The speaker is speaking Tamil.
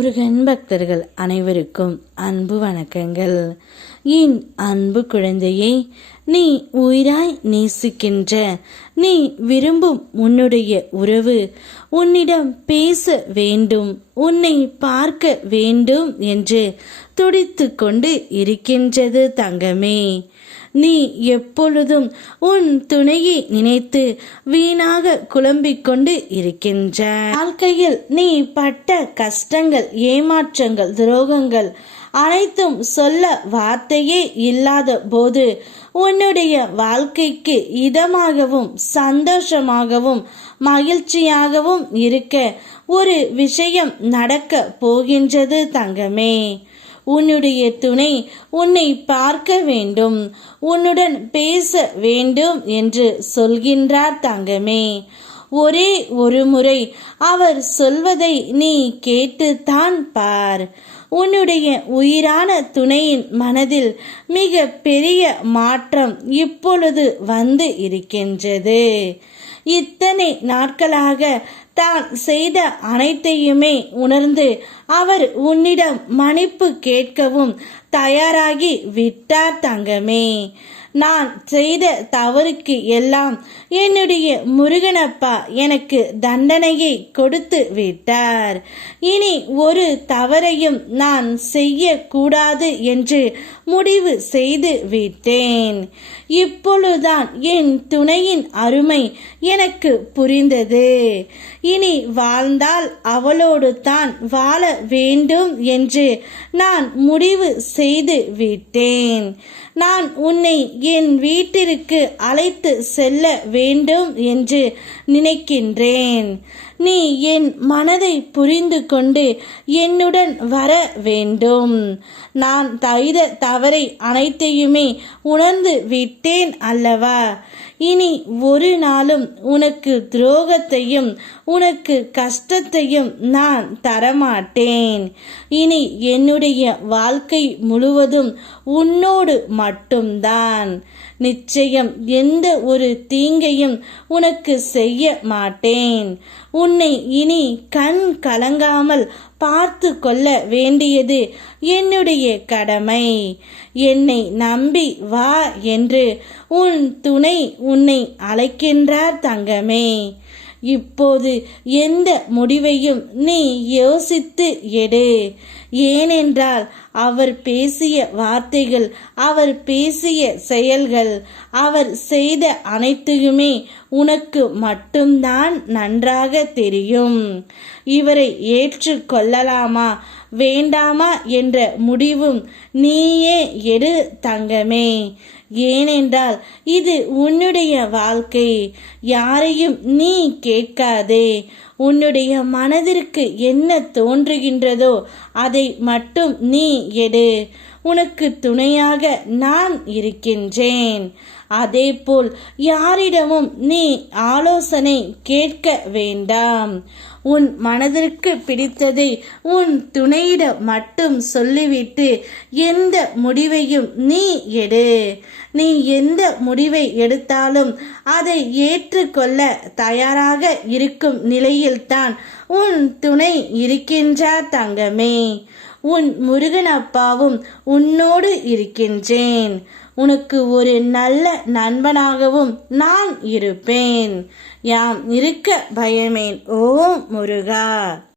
முருகன் பக்தர்கள் அனைவருக்கும் அன்பு வணக்கங்கள். என் அன்பு குழந்தையே, நீ உயிராய் நேசிக்கின்ற, நீ விரும்பும் உன்னுடைய உறவு உன்னிடம் பேச வேண்டும், உன்னை பார்க்க வேண்டும் என்று துடித்து கொண்டு இருக்கின்றது தங்கமே. நீ எப்பொழுதும் உன் துணையை நினைத்து வீணாக குழம்பிக் கொண்டு இருக்கின்ற வாழ்க்கையில் நீ பட்ட கஷ்டங்கள், ஏமாற்றங்கள், துரோகங்கள் அனைத்தும் சொல்ல வார்த்தையே இல்லாத போது உன்னுடைய வாழ்க்கைக்கு இதமாகவும் சந்தோஷமாகவும் மகிழ்ச்சியாகவும் இருக்க ஒரு விஷயம் நடக்க போகின்றது தங்கமே. உன்னுடைய துணை உன்னை பார்க்க வேண்டும், உன்னுடன் பேச வேண்டும் என்று சொல்கின்றார் தங்கமே. ஒரே ஒரு முறை அவர் சொல்வதை நீ கேட்டுத்தான் பார். உன்னுடைய உயிரான துணையின் மனதில் மிக பெரிய மாற்றம் இப்பொழுது வந்து இருக்கின்றது. இத்தனை நாட்களாக தான் செய்த அனைத்தையுமே உணர்ந்து அவர் உன்னிடம் மன்னிப்பு கேட்கவும் தயாராகி விட்டார் தங்கமே. நான் செய்த தவறுக்கு எல்லாம் என்னுடைய முருகனப்பா எனக்கு தண்டனையை கொடுத்து விட்டார். இனி ஒரு தவறையும் நான் செய்யக்கூடாது என்று முடிவு செய்து விட்டேன். இப்பொழுதுதான் என் துணையின் அருமை எனக்கு புரிந்தது. இனி வாழ்ந்தால் அவளோடு தான் வாழ வேண்டும் என்று நான் முடிவு செய்து விட்டேன். நான் உன்னை என் வீட்டிற்கு அழைத்து செல்ல வேண்டும் என்று நினைக்கின்றேன். நீ என் மனதை புரிந்து கொண்டு என்னுடன் வர வேண்டும். நான் செய்த தவறை அனைத்தையுமே உணர்ந்து விட்டேன் அல்லவா? இனி ஒரு நாளும் உனக்கு துரோகத்தையும் உனக்கு கஷ்டத்தையும் நான் தரமாட்டேன். இனி என்னுடைய வாழ்க்கை முழுவதும் உன்னோடு மட்டும்தான். நிச்சயம் எந்த ஒரு தீங்கையும் உனக்கு செய்ய மாட்டேன். உன்னை இனி கண் கலங்காமல் பார்த்து கொள்ள வேண்டியது என்னுடைய கடமை. என்னை நம்பி வா என்று உன் துணை உன்னை அழைக்கின்றார் தங்கமே. இப்போது எந்த முடிவையும் நீ யோசித்து எடு. ஏனென்றால் அவர் பேசிய வார்த்தைகள், அவர் பேசிய செயல்கள், அவர் செய்த அனைத்தையுமே உனக்கு மட்டும்தான் நன்றாக தெரியும். இவரை ஏற்றுக்கொள்ளலாமா வேண்டாமா என்ற முடிவும் நீயே எடு தங்கமே. ஏனென்றால் இது உன்னுடைய வாழ்க்கை. யாரையும் நீ கேட்காதே. உன்னுடைய மனதிற்கு என்ன தோன்றுகின்றதோ அதை மட்டும் நீ எடு. உனக்கு துணையாக நான் இருக்கின்றேன். அதேபோல் யாரிடமும் நீ ஆலோசனை கேட்க வேண்டாம். உன் மனதிற்கு பிடித்ததை உன் துணையிடம் மட்டும் சொல்லிவிட்டு எந்த முடிவையும் நீ எடு. நீ எந்த முடிவை எடுத்தாலும் அதை ஏற்றுக்கொள்ள தயாராக இருக்கும் நிலையில்தான் உன் துணை இருக்கின்றார் தங்கமே. உன் முருகனப்பாவும் உன்னோடு இருக்கின்றேன். உனக்கு ஒரு நல்ல நண்பனாகவும் நான் இருப்பேன். யாம் இருக்க பயமேன். ஓம் முருகா.